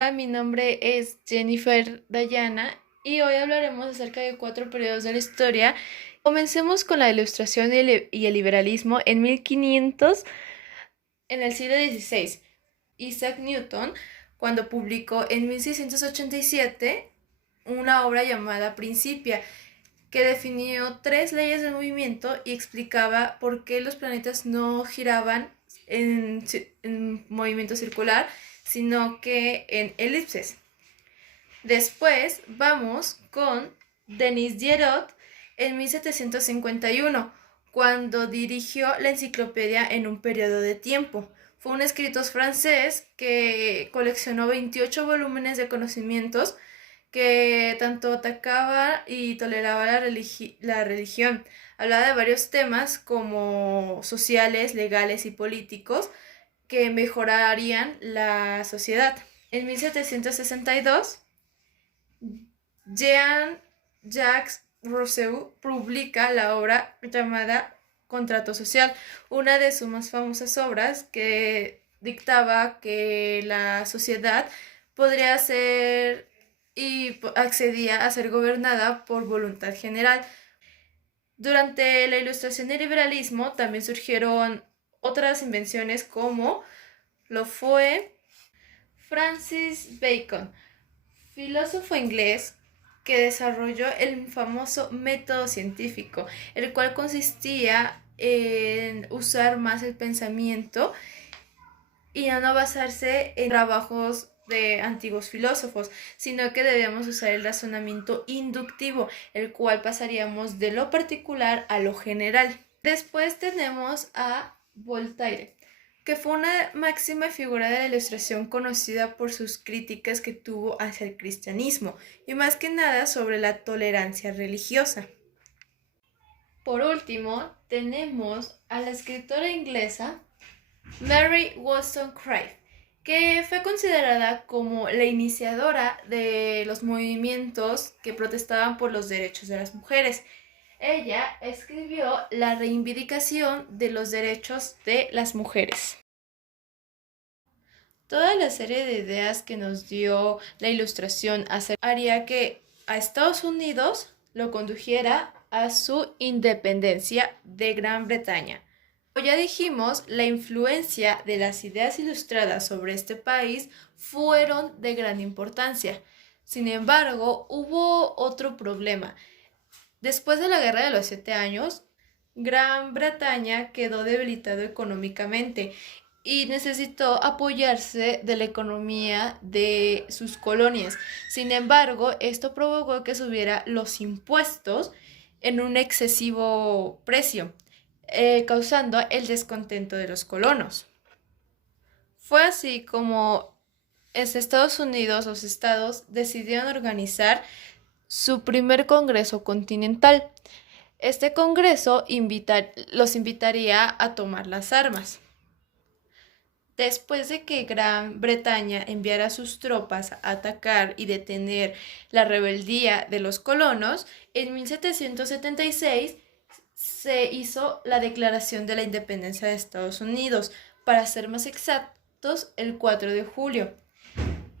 Hola, mi nombre es Jennifer Dayana y hoy hablaremos acerca de cuatro periodos de la historia. Comencemos con la Ilustración y el liberalismo en 1500, en el siglo XVI. Isaac Newton, cuando publicó en 1687 una obra llamada Principia, que definió tres leyes del movimiento y explicaba por qué los planetas no giraban en movimiento circular, sino que en elipses. Después vamos con Denis Diderot en 1751, cuando dirigió la enciclopedia en un periodo de tiempo. Fue un escritor francés que coleccionó 28 volúmenes de conocimientos que tanto atacaba y toleraba la religión. Hablaba de varios temas como sociales, legales y políticos que mejorarían la sociedad. En 1762, Jean-Jacques Rousseau publica la obra llamada Contrato Social, una de sus más famosas obras que dictaba que la sociedad podría ser y accedía a ser gobernada por voluntad general. Durante la Ilustración y el liberalismo también surgieron otras invenciones como lo fue Francis Bacon, filósofo inglés que desarrolló el famoso método científico, el cual consistía en usar más el pensamiento y a no basarse en trabajos de antiguos filósofos, sino que debíamos usar el razonamiento inductivo, el cual pasaríamos de lo particular a lo general. Después tenemos a Voltaire, que fue una máxima figura de la Ilustración conocida por sus críticas que tuvo hacia el cristianismo y más que nada sobre la tolerancia religiosa. Por último, tenemos a la escritora inglesa Mary Wollstonecraft, que fue considerada como la iniciadora de los movimientos que protestaban por los derechos de las mujeres. Ella escribió la reivindicación de los derechos de las mujeres. Toda la serie de ideas que nos dio la Ilustración haría que a Estados Unidos lo condujera a su independencia de Gran Bretaña. Como ya dijimos, la influencia de las ideas ilustradas sobre este país fueron de gran importancia. Sin embargo, hubo otro problema. Después de la Guerra de los 7 Años, Gran Bretaña quedó debilitado económicamente y necesitó apoyarse de la economía de sus colonias. Sin embargo, esto provocó que subiera los impuestos en un excesivo precio, causando el descontento de los colonos. Fue así como Estados Unidos, los estados, decidieron organizar su primer Congreso Continental. Este Congreso los invitaría a tomar las armas. Después de que Gran Bretaña enviara sus tropas a atacar y detener la rebeldía de los colonos, en 1776 se hizo la Declaración de la Independencia de Estados Unidos, para ser más exactos, el 4 de julio.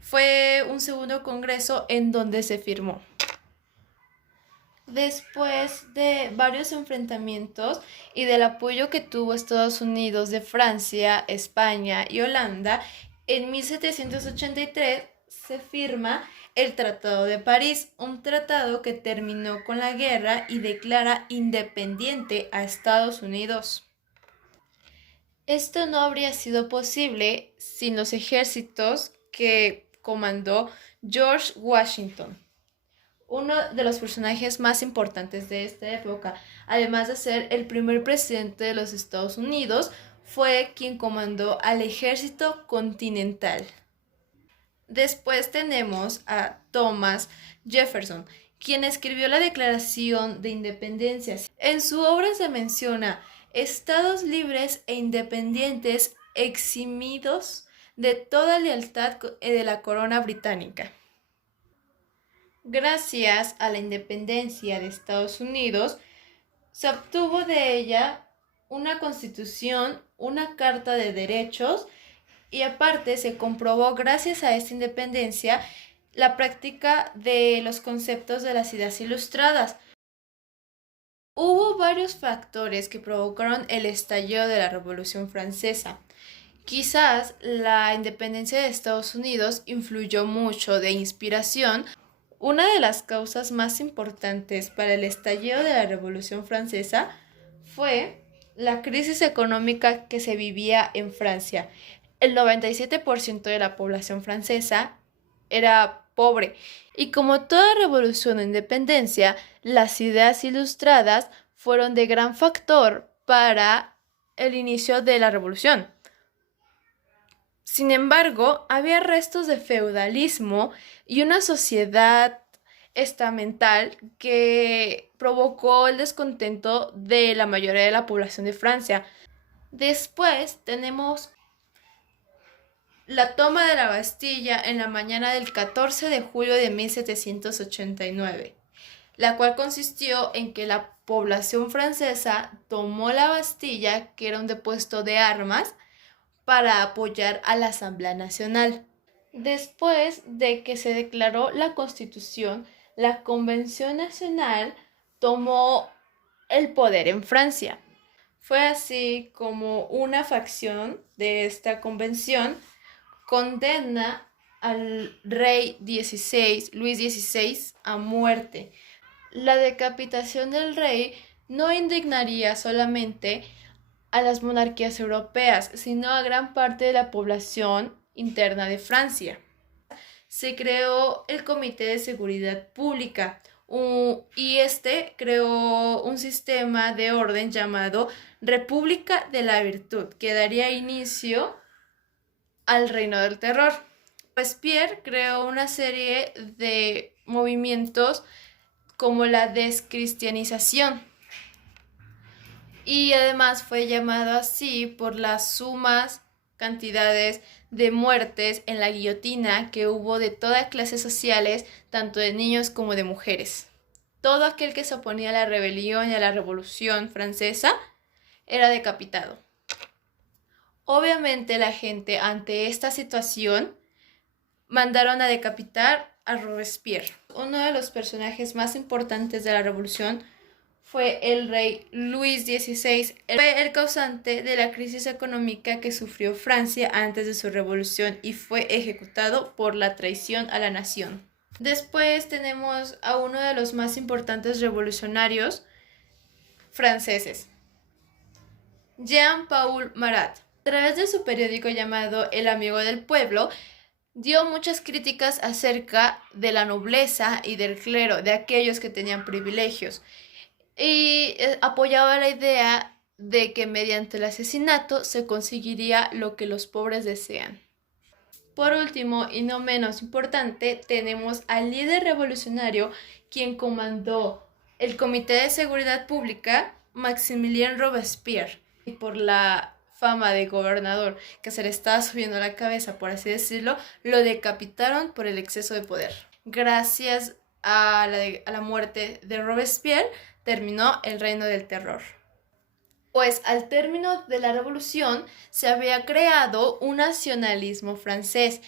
Fue un segundo congreso en donde se firmó. Después de varios enfrentamientos y del apoyo que tuvo Estados Unidos de Francia, España y Holanda, en 1783 se firma el Tratado de París, un tratado que terminó con la guerra y declara independiente a Estados Unidos. Esto no habría sido posible sin los ejércitos que comandó George Washington, uno de los personajes más importantes de esta época. Además de ser el primer presidente de los Estados Unidos, fue quien comandó al ejército continental. Después tenemos a Thomas Jefferson, quien escribió la Declaración de Independencia. En su obra se menciona estados libres e independientes eximidos de toda lealtad de la corona británica. Gracias a la independencia de Estados Unidos, se obtuvo de ella una constitución, una carta de derechos Y aparte se comprobó gracias a esta independencia la práctica de los conceptos de las ideas ilustradas. Hubo varios factores que provocaron el estallido de la Revolución Francesa. Quizás la independencia de Estados Unidos influyó mucho de inspiración. Una de las causas más importantes para el estallido de la Revolución Francesa fue la crisis económica que se vivía en Francia. El 97% de la población francesa era pobre y como toda revolución o independencia, las ideas ilustradas fueron de gran factor para el inicio de la revolución. Sin embargo, había restos de feudalismo y una sociedad estamental que provocó el descontento de la mayoría de la población de Francia. Después tenemos la toma de la Bastilla en la mañana del 14 de julio de 1789, la cual consistió en que la población francesa tomó la Bastilla, que era un depuesto de armas, para apoyar a la Asamblea Nacional. Después de que se declaró la Constitución, la Convención Nacional tomó el poder en Francia. Fue así como una facción de esta convención condena al rey Luis XVI, a muerte. La decapitación del rey no indignaría solamente a las monarquías europeas, sino a gran parte de la población interna de Francia. Se creó el Comité de Seguridad Pública y este creó un sistema de orden llamado República de la Virtud, que daría inicio al Reino del Terror. Robespierre creó una serie de movimientos como la descristianización y además fue llamado así por las sumas cantidades de muertes en la guillotina que hubo de todas clases sociales, tanto de niños como de mujeres. Todo aquel que se oponía a la rebelión y a la revolución francesa era decapitado. Obviamente la gente ante esta situación mandaron a decapitar a Robespierre. Uno de los personajes más importantes de la revolución fue el rey Luis XVI. Fue el causante de la crisis económica que sufrió Francia antes de su revolución y fue ejecutado por la traición a la nación. Después tenemos a uno de los más importantes revolucionarios franceses, Jean-Paul Marat. A través de su periódico llamado El Amigo del Pueblo, dio muchas críticas acerca de la nobleza y del clero, de aquellos que tenían privilegios, y apoyaba la idea de que mediante el asesinato se conseguiría lo que los pobres desean. Por último, y no menos importante, tenemos al líder revolucionario quien comandó el Comité de Seguridad Pública, Maximilien Robespierre, y por la fama de gobernador que se le estaba subiendo a la cabeza, por así decirlo, lo decapitaron por el exceso de poder. Gracias a la muerte de Robespierre, terminó el Reino del Terror. Pues al término de la revolución se había creado un nacionalismo francés.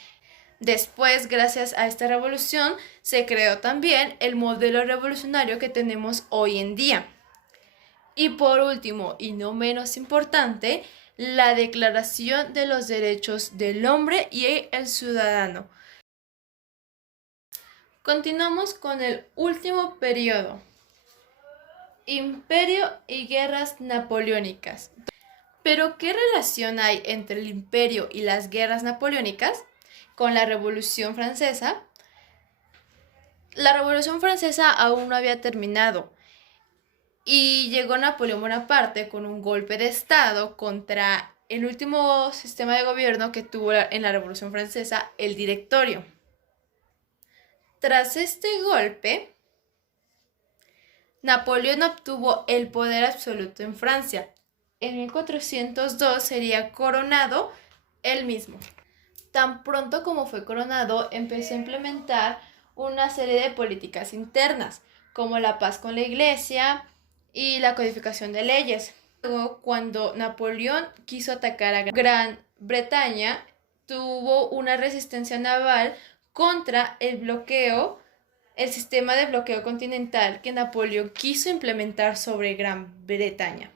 Después, gracias a esta revolución, se creó también el modelo revolucionario que tenemos hoy en día. Y por último, y no menos importante, la Declaración de los Derechos del Hombre y el Ciudadano. Continuamos con el último periodo. Imperio y guerras napoleónicas. ¿Pero qué relación hay entre el imperio y las guerras napoleónicas con la Revolución Francesa? La Revolución Francesa aún no había terminado y llegó Napoleón Bonaparte con un golpe de estado contra el último sistema de gobierno que tuvo en la Revolución Francesa, el Directorio. Tras este golpe, Napoleón obtuvo el poder absoluto en Francia. En 1402 sería coronado él mismo. Tan pronto como fue coronado, empezó a implementar una serie de políticas internas, como la paz con la Iglesia y la codificación de leyes. Luego, cuando Napoleón quiso atacar a Gran Bretaña, tuvo una resistencia naval contra el sistema de bloqueo continental que Napoleón quiso implementar sobre Gran Bretaña.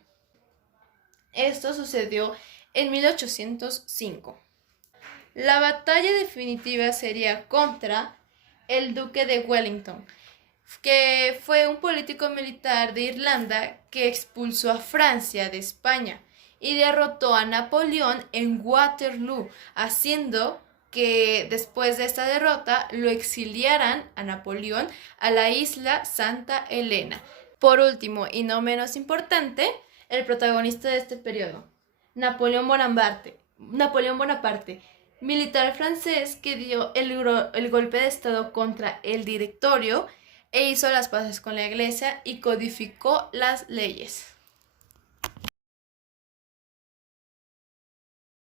Esto sucedió en 1805. La batalla definitiva sería contra el duque de Wellington, que fue un político militar de Irlanda que expulsó a Francia de España y derrotó a Napoleón en Waterloo, haciendo que después de esta derrota lo exiliaran a Napoleón a la isla Santa Elena. Por último, y no menos importante, el protagonista de este periodo, Napoleón Bonaparte, militar francés que dio el golpe de estado contra el Directorio e hizo las paces con la Iglesia y codificó las leyes.